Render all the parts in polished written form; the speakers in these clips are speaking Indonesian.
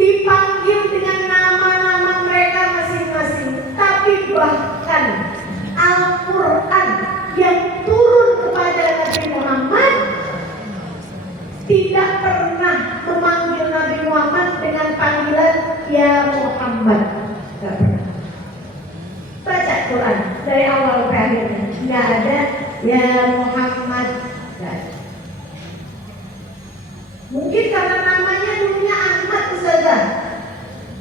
dipanggil dengan nama-nama mereka masing-masing. Tapi bahkan Al-Quran yang turun kepada Nabi Muhammad tidak pernah memanggil Nabi Muhammad dengan panggilan Ya Muhammad. Tidak pernah. Baca Quran dari awal ke akhirnya, tidak ada Ya Muhammad. Tidak ada. Mungkin karena namanya dulunya Ahmad, Ustazah.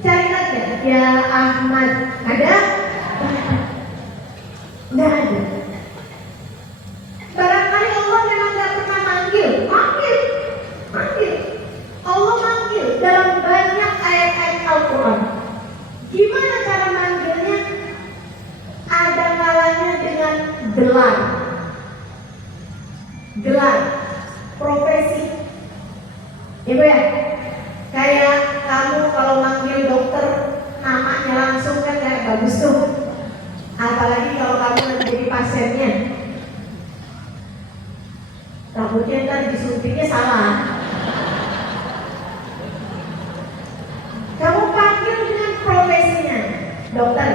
Cari aja Ya Ahmad. Ada? Tidak ada. Barangkali Allah memang tidak pernah manggil. Allah manggil dalam banyak ayat-ayat Al-Quran. Gimana cara manggilnya? Ada kalanya dengan gelar, profesi. Ibu ya, kayak kamu kalau manggil dokter namanya langsung kan kayak bagus tuh. Apalagi kalau kamu menjadi pasiennya, takutnya ntar disuntiknya salah. Kamu panggil dengan profesinya, dokter.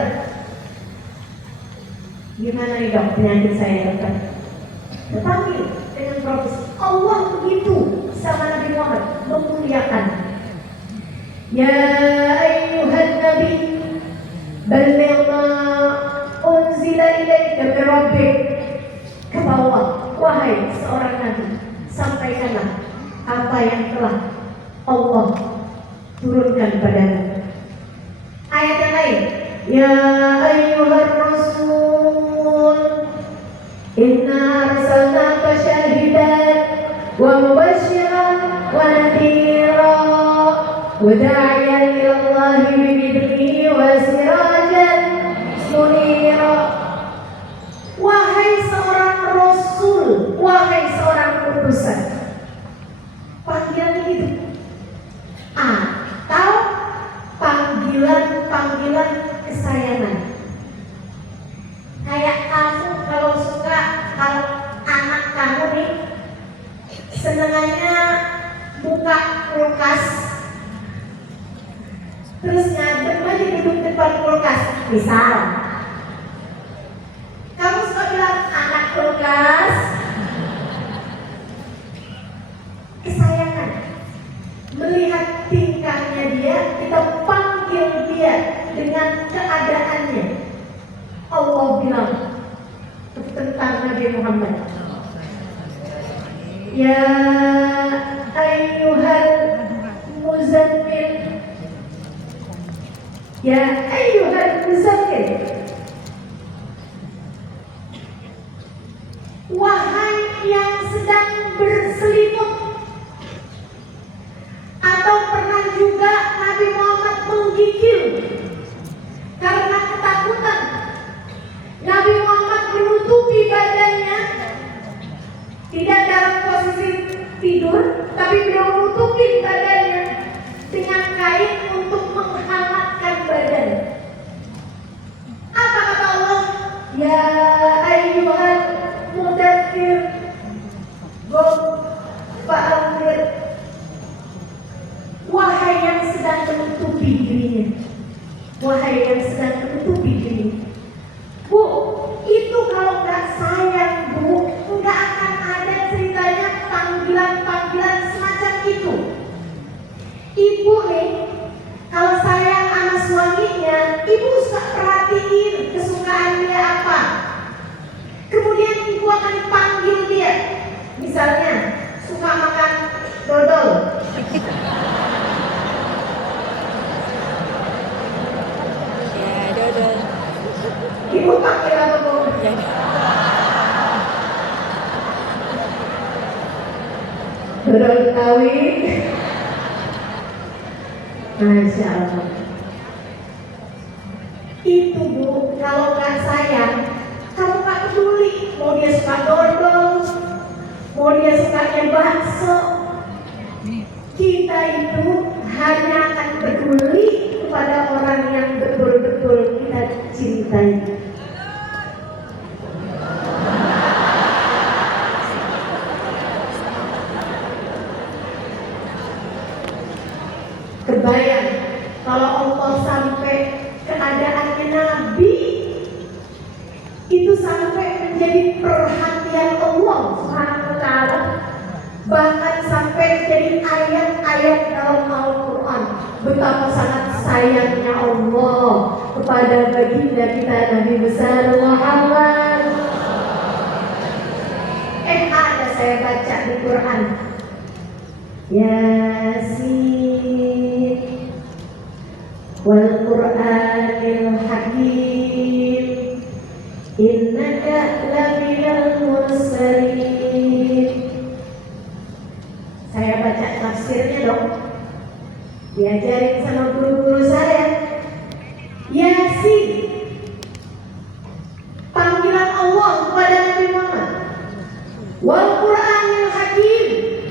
Gimana nih dok penyakit saya dokter? Tetapi dengan profesi. Allah begitu sama Nabi Muhammad memuliakan. Ya ayyuhan nabi balligh ma unzila ilaika min rabbik. Ke bawah, wahai seorang nabi, sampaikanlah apa yang telah Allah turunkan padamu. Ayat yang lain, ya ayyuhar rasul inna arsalnaka syahidan wa mubasysyiran wa nadhira wa da'iyan ila Allahi bi'idnihi wa sirajan munira. Wahai seorang rasul, wahai seorang utusan. Panggilan itu atau panggilan kesayangan. Kayak kamu kalau suka, kalau anak kamu nih senengannya buka kulkas, terus ngadem aja duduk depan kulkas, misal kamu suka bilang anak kulkas, kesayangan. Melihat tingkahnya dia, kita panggil dia dengan keadaannya. Allah bilang tentang Nabi Muhammad, ya ayyuhal muzammil, ya ayyuhal muzammil, wahai yang sedang berselimut. Atau pernah juga Nabi Muhammad menggigil karena ketakutan. Nabi Muhammad menutupi badannya, tidak dalam posisi tidur, tapi beliau menutupi badannya dengan kain untuk menghangatkan badan. Apa kata Allah? Ya ayyuhan mudaththir qum fa'anzir. Wahai yang sedang menutupi dirinya, wahai yang sedang menutupi dirinya. Bu, itu kalau nggak sayang bu, nggak akan ada ceritanya panggilan-panggilan semacam itu. Ibu nih, kalau sayang sama suaminya, ibu suka perhatiin kesukaan dia apa. Kemudian ibu akan panggil dia, misalnya suka makan dodol. Ibu panggil apa bu? Dodol Betawi. Masya Allah. Itu bu, kalau nggak sayang, kamu nggak peduli. Mau dia suka dodol, mau dia sukanya bakso, kita itu hanya akan peduli kepada orang yang betul-betul kita cintai. Kebayang Kalau Allah sampai keadaannya Nabi itu sampai menjadi perhatian Allah Subhanahu wa Ta'ala, bahkan sampai jadi ayat-ayat dalam Al-Quran. Betapa sangat sayangnya Allah kepada baginda kita Nabi besar Muhammad. Ada saya baca di Quran, Yasin wal Qur'anil Hakim innaka laminal mursalin. Saya baca tafsirnya dong, diajarin sama guru-guru saya. Yasin, panggilan Allah kepada Nabi Muhammad. Wal Qur'anil Hakim,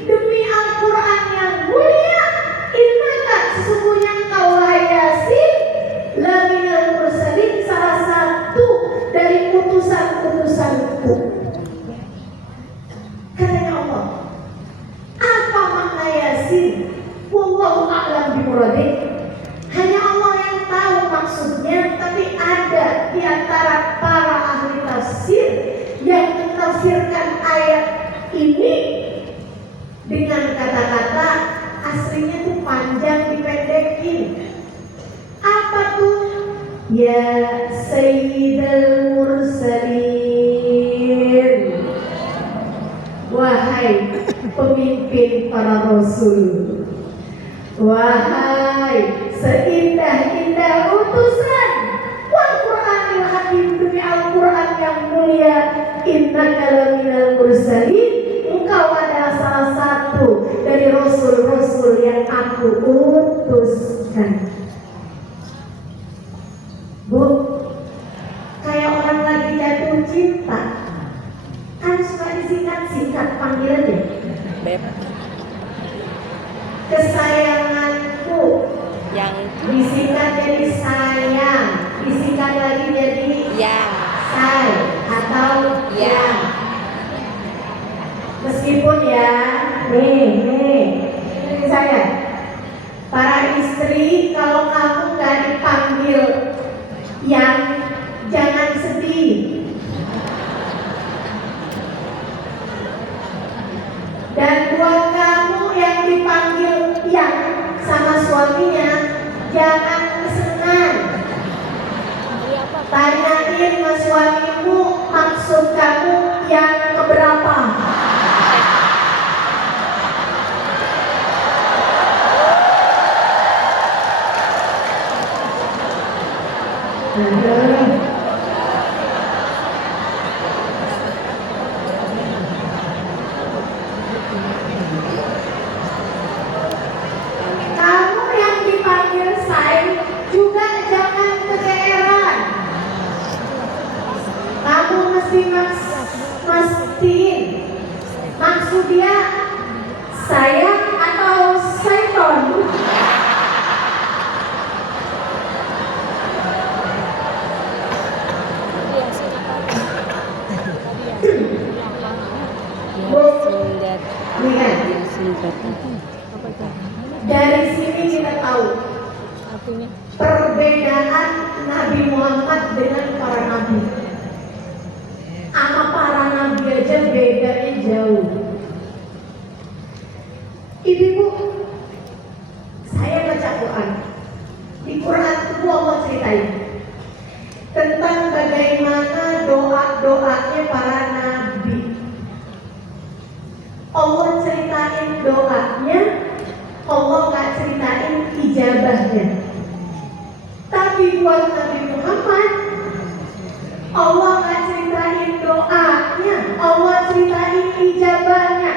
demi Al-Quran yang mulia. Innaka, sesungguhnya engkau wahai Yasin, laminal mursalin, salah satu dari utusan-utusanku. Katanya Allah, apa makna Yasin? Wallahu a'lam bimuradih. Hanya Allah yang tahu maksudnya, tapi ada di antara para ahli tafsir yang mentafsirkan ayat ini dengan kata-kata aslinya tuh panjang dipendekin. Apa tuh? Ya Sayyidul Mursalin, wahai pemimpin para rasul, wahai seindah-indah utusan. Wal Qur'anil Hakim, demi Al-Quran yang mulia. Innaka laminal mursalin, engkau adalah salah satu dari rasul-rasul yang aku utuskan. Bu, kayak orang lagi jatuh cinta, kan suka disingkat-singkat panggilannya. Beb, Kesayanganku yang disingkat jadi sayang, disingkat lagi jadi ya, say atau ya. yang. Meskipun ya, ini saya, para istri, kalau kamu gak dipanggil yang, jangan sedih. Dan buat kamu yang dipanggil yang sama suaminya, jangan kesenangan. Tanyain sama suamimu, maksud kamu yang keberapa? Kamu yang dipanggil say juga jangan kegeeran. Kamu mesti mastiin maksud dia sayang atau seton. Dari sini kita tahu perbedaan Nabi Muhammad dengan para nabi. Sama para nabi aja bedanya jauh. Ibu-ibu, saya baca Quran. Di Quran itu Allah ceritain tentang bagaimana doa-doanya para nabi. Allah ceritain doanya, Allah gak ceritain ijabahnya. Tapi buat Nabi Muhammad, Allah gak ceritain doanya, Allah ceritain ijabahnya.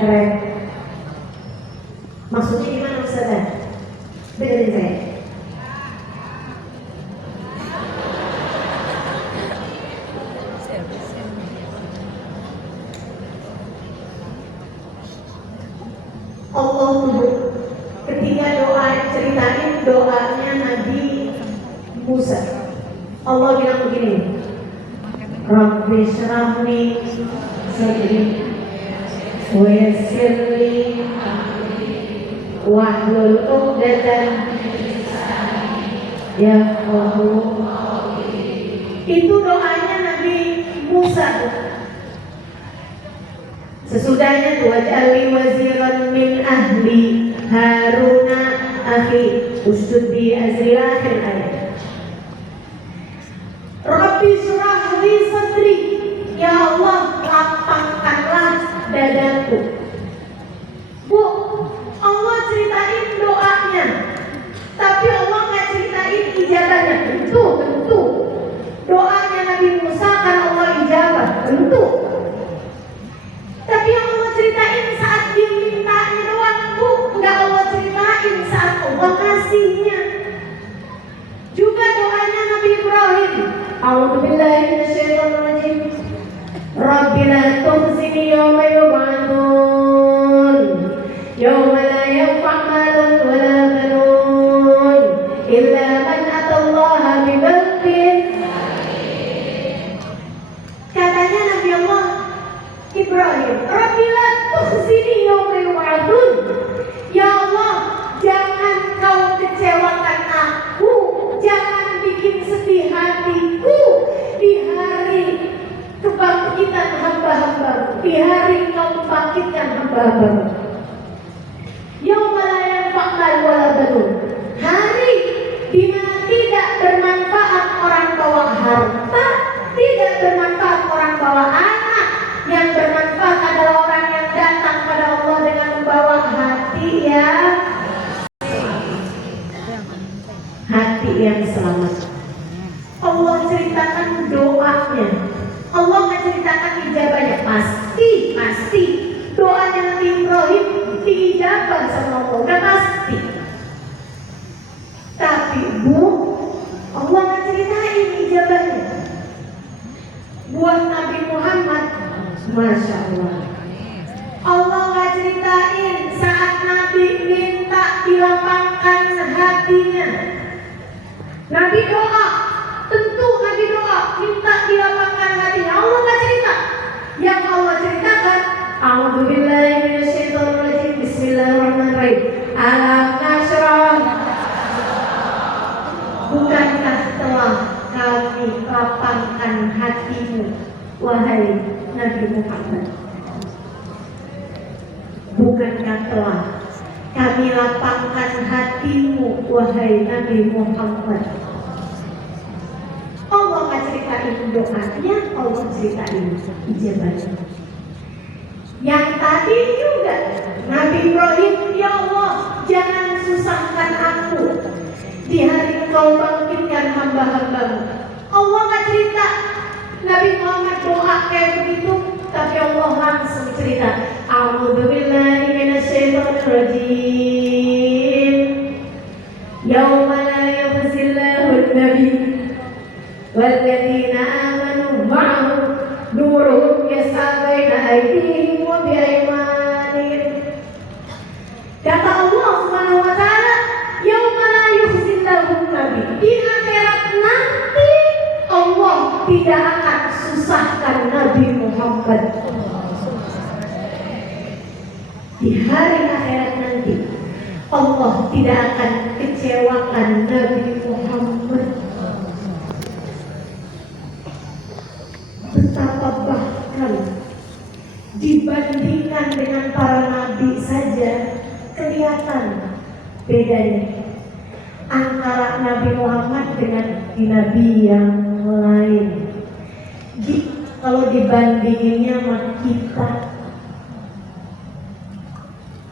Keren. Maksudnya gimana Ustazah? Dengerin saya. Allah tuh ketika ceritain doanya Nabi Musa, Allah bilang begini, Rabbi shrahli sadri wa yassir li wahlul 'uqdatam yafqahu. Itu doanya Nabi Musa. Sesudahnya waj'alni waziran min ahli Haruna akhi ushdud bi azri akhir ayat. Rabbi shrah li sadri, ya Allah lapangkanlah dadaku. Bu, Allah ceritain doanya, tapi Allah nggak ceritain ijabahnya. Tentu doanya Nabi Musa kan Allah ijabah, tentu. Tapi yang Allah ceritain saat dia mintanya doang, Bu, nggak Allah ceritain saat Allah kasihnya. Juga doanya Nabi Ibrahim, a'udzubillahi minasyaitonirrajim, Rabbi la tukhzini yawma yub'atsun yawma la yanfa' malun wa la banun illa man atallaha biqalbin. Katanya Nabi Allah Ibrahim, Rabbi la tukhzini yawma yub'atsun, ya Allah jangan kau kecewakan aku, jangan bikin sedih hatiku di hari kebangkitan hamba-hamba, di hari kau membangkitkan hamba-hamba. Yauma la yanfa' mal wala banun, hari di mana tidak bermanfaat orang bawa harta, tidak bermanfaat orang bawa anak. Yang bermanfaat adalah orang yang datang pada Allah dengan membawa hati yang selamat. Allah ceritakan doanya, Allah nggak ceritakan ijabahnya. Pasti doanya Nabi Ibrahim diijabah sama Allah, udah pasti. Tapi Bu, Allah nggak ceritain ijabahnya. Buat Nabi Muhammad, Masya Allah, Allah nggak ceritain saat Nabi minta dilapangkan hatinya. Nabi doa, tentu Nabi doa minta dilapangkan hatinya. Allah nggak cerita. Yang Allah ceritakan, a'udzubillahi minasyaitonirrajim, bismillahirrahmanirrahim, alam nashrah. Bukankah telah kami lapangkan hatimu, wahai Nabi Muhammad? Bukankah telah kami lapangkan hatimu, wahai Nabi Muhammad? Allah nggak ceritain doanya, Allah ceritain ijabahnya. Yang tadi juga Nabi Ibrahim, ya Allah jangan susahkan aku di hari Engkau bangkitkan hamba-hambamu. Allah nggak cerita Nabi Muhammad doa kayak begitu, tapi Allah langsung cerita, a'udzubillahi minasyaitonirrajim, yauma la yukhzillahu an-nabi walladzina amanu ma'ahu nuruhum yas'a baina aydihim wa bi'aymanihim. Kata Allah Subhanahu wa ta'ala, yauma la yukhzillahu an-nabi, di akhirat nanti Allah tidak akan susahkan Nabi Muhammad. Di hari akhirat nanti Allah tidak akan kecewakan Nabi Muhammad. Betapa bahkan dibandingkan dengan para nabi saja kelihatan bedanya antara Nabi Muhammad dengan nabi yang lain. Kalau dibandinginnya sama kita,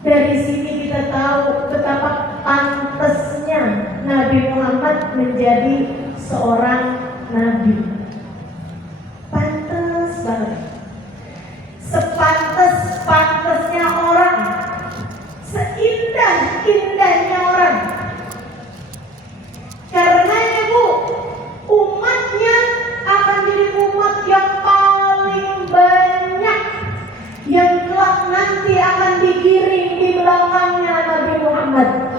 dari sini kita tahu betapa pantasnya Nabi Muhammad menjadi seorang nabi. Pantas banget, sepantas-pantasnya orang, seindah-indahnya orang. Karena Bu, umatnya akan jadi umat yang paling banyak, yang kelak nanti akan digiring di belakangnya Nabi Muhammad.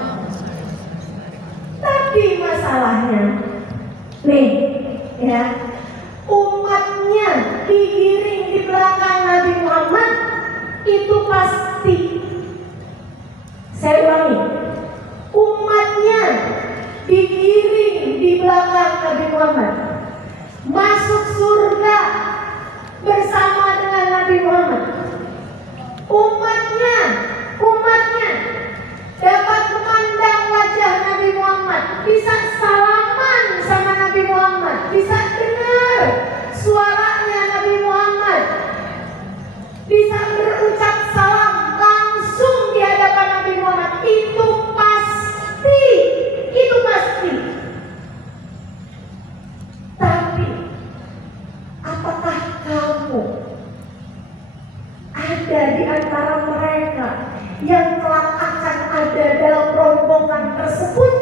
Tapi masalahnya, nih ya, umatnya digiring di belakang Nabi Muhammad itu pasti. Saya ulangi, Nabi Muhammad, masuk surga bersama dengan Nabi Muhammad. Umatnya dapat memandang wajah Nabi Muhammad, bisa salaman sama Nabi Muhammad, bisa dengar suaranya Nabi Muhammad, bisa berucap salam langsung di hadapan Nabi Muhammad. Itu pasti. Tapi apakah kamu ada di antara mereka yang kelak akan ada dalam rombongan tersebut?